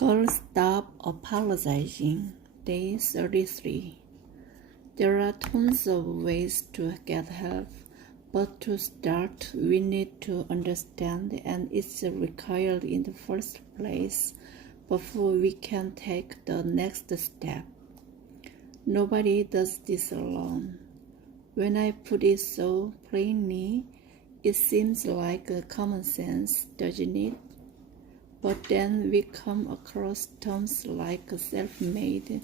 Girl, stop apologizing. Day 33. There are tons of ways to get help, but to start, we need to understand, and it's required in the first place before we can take the next step. Nobody does this alone. When I put it so plainly, it seems like common sense, doesn't it? But then we come across terms like self-made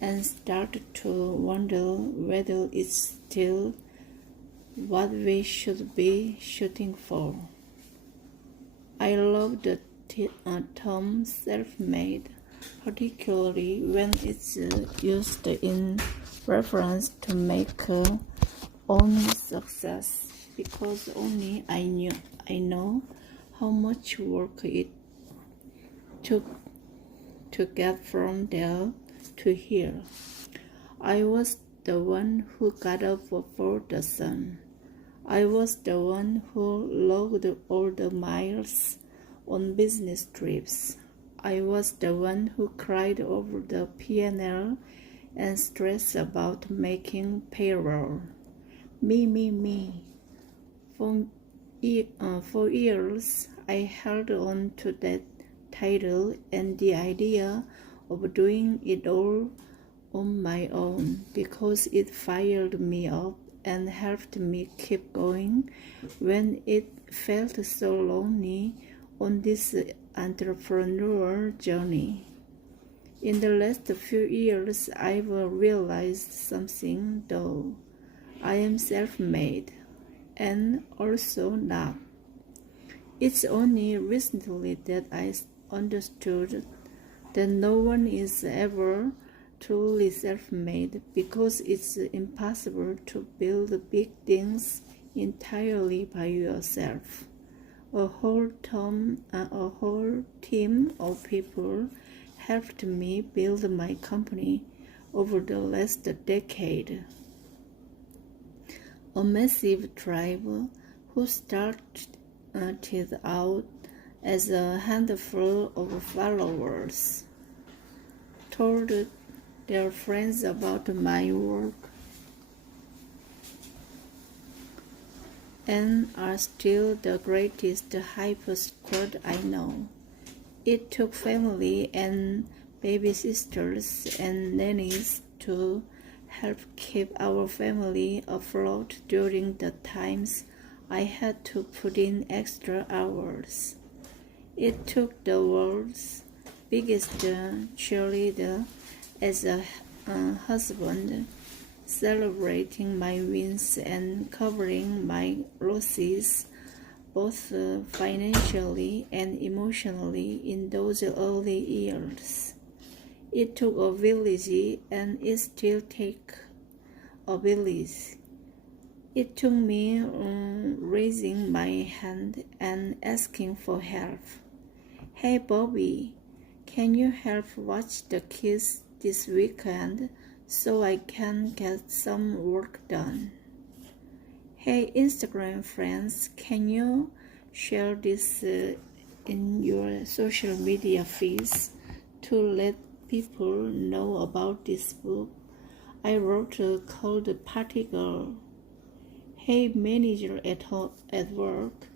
and start to wonder whether it's still what we should be shooting for. I love the term self-made, particularly when it's used in reference to make own success, because only I know how much work it took to get from there to here. I was the one who got up for the sun. I was the one who logged all the miles on business trips. I was the one who cried over the P&L and stressed about making payroll. Me. For years, I held on to that title and the idea of doing it all on my own because it fired me up and helped me keep going when it felt so lonely on this entrepreneurial journey. In the last few years, I've realized something though. I am self-made and also not. It's only recently that I understood that no one is ever truly self-made because it's impossible to build big things entirely by yourself. A whole team of people helped me build my company over the last decade. A massive tribe who started out as a handful of followers told their friends about my work and are still the greatest hyper squad I know. It took family and baby sisters and nannies to help keep our family afloat during the times I had to put in extra hours. It took the world's biggest cheerleader as a husband, celebrating my wins and covering my losses, both financially and emotionally in those early years. It took a village, and it still takes a village. It took me raising my hand and asking for help. Hey Bobby, can you help watch the kids this weekend so I can get some work done? Hey Instagram friends, can you share this in your social media feeds to let people know about this book I wrote called Party Girl? Hey manager at work,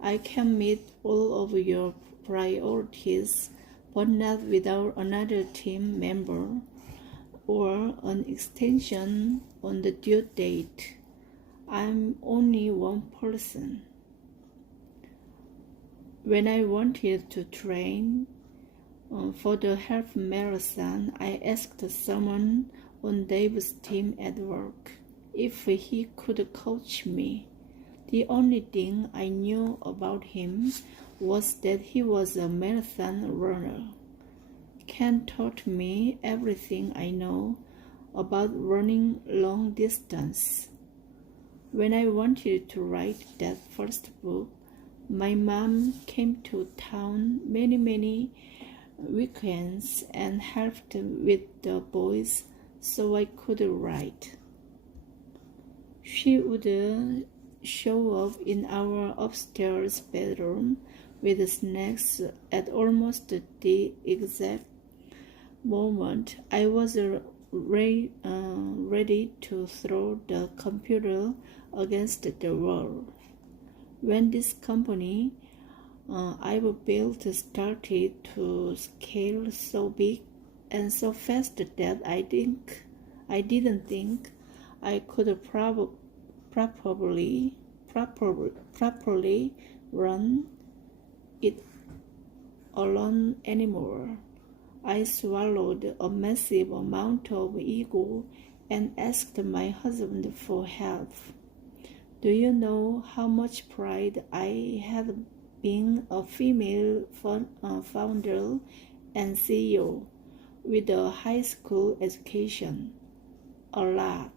I can meet all of your priorities, but not without another team member or an extension on the due date. I'm only one person. When I wanted to train for the half marathon, I asked someone on Dave's team at work if he could coach me. The only thing I knew about him was that he was a marathon runner. Ken taught me everything I know about running long distance. When I wanted to write that first book, my mom came to town many weekends and helped with the boys so I could write. She would show up in our upstairs bedroom with snacks at almost the exact moment I was ready to throw the computer against the wall. When this company I've built started to scale so big and so fast that I didn't think I could properly run it alone anymore. I swallowed a massive amount of ego and asked my husband for help. Do you know how much pride I had being a female founder and CEO with a high school education? A lot.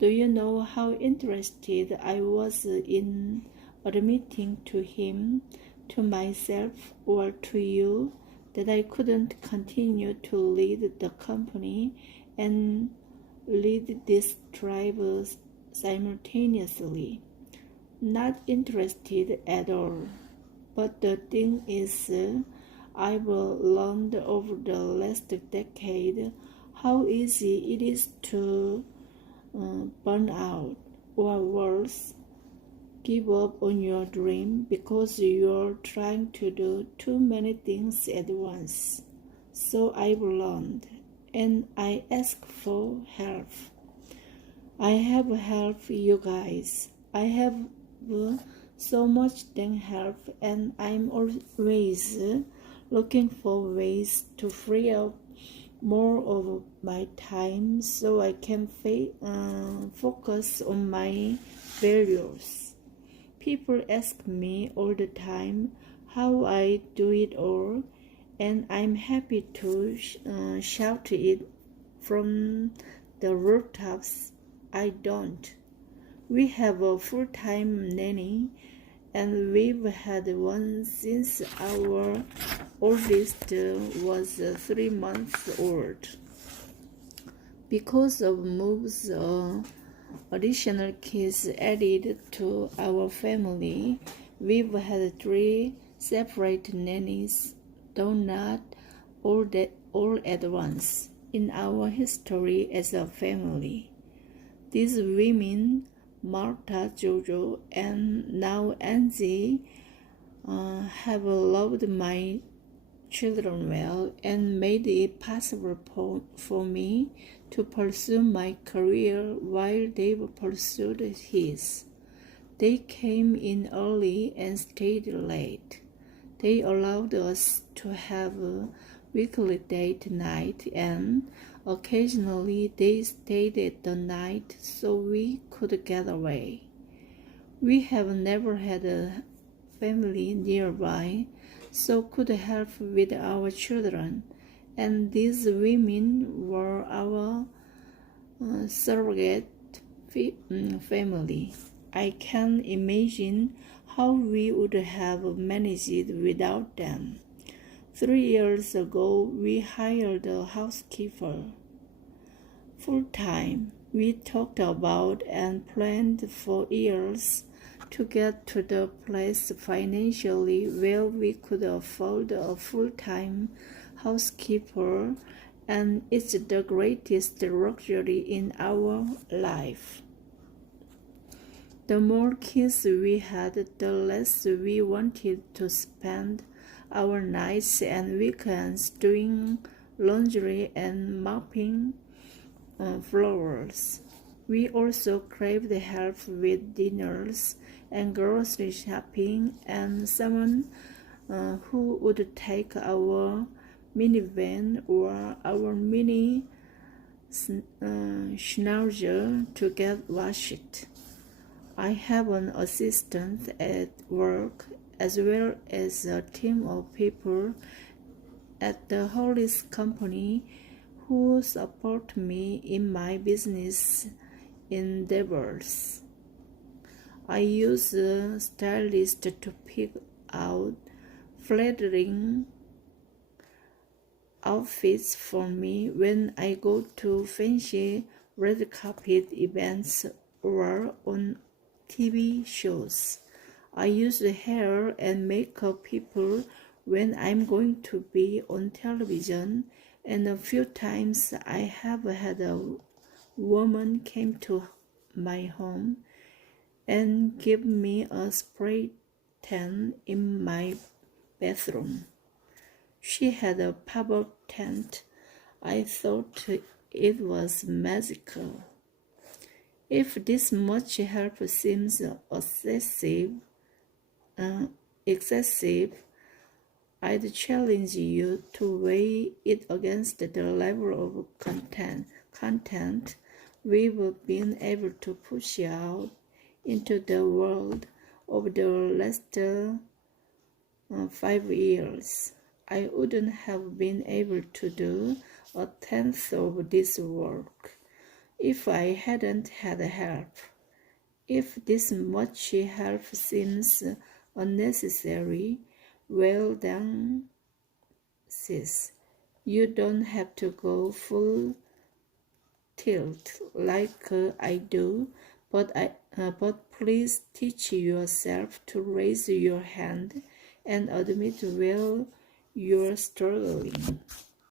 Do you know how interested I was in admitting to him, to myself, or to you that I couldn't continue to lead the company and lead this tribe simultaneously? Not interested at all. But the thing is, I've learned over the last decade how easy it is to burn out, or worse, give up on your dream because you're trying to do too many things at once. So I've learned, and I ask for help. I have helped you guys. I have so much than help, and I'm always looking for ways to free up more of my time so I can focus on my values. People ask me all the time how I do it all, and I'm happy to shout it from the rooftops. I don't. We have a full-time nanny, and we've had one since our oldest was 3 months old. Because of moves, additional kids added to our family, we've had 3 separate nannies, though not all at once, in our history as a family. These women, Martha, Jojo, and now Angie, have loved my children well and made it possible for me to pursue my career while they pursued his. They came in early and stayed late. They allowed us to have a weekly date night, and occasionally they stayed at the night so we could get away. We have never had a family nearby, so could help with our children, and these women were our surrogate family. I can imagine how we would have managed without them. 3 years ago, we hired a housekeeper full-time. We talked about and planned for years to get to the place financially where we could afford a full-time housekeeper, and it's the greatest luxury in our life. The more kids we had, the less we wanted to spend our nights and weekends doing laundry and mopping floors. We also craved help with dinners and grocery shopping, and someone who would take our minivan or our mini schnauzer to get washed. I have an assistant at work as well as a team of people at the Hollis Company who support me in my business endeavors. I use a stylist to pick out flattering outfits for me when I go to fancy red carpet events or on TV shows. I use hair and makeup people when I'm going to be on television, and a few times I have had a woman came to my home and give me a spray tan in my bathroom. She had a pop-up tent. I thought it was magical. If this much help seems excessive, I'd challenge you to weigh it against the level of content we've been able to push out into the world over the last 5 years. I wouldn't have been able to do a tenth of this work if I hadn't had help. If this much help seems unnecessary, well then, sis, you don't have to go full tilt like I do, but please teach yourself to raise your hand and admit where you're struggling.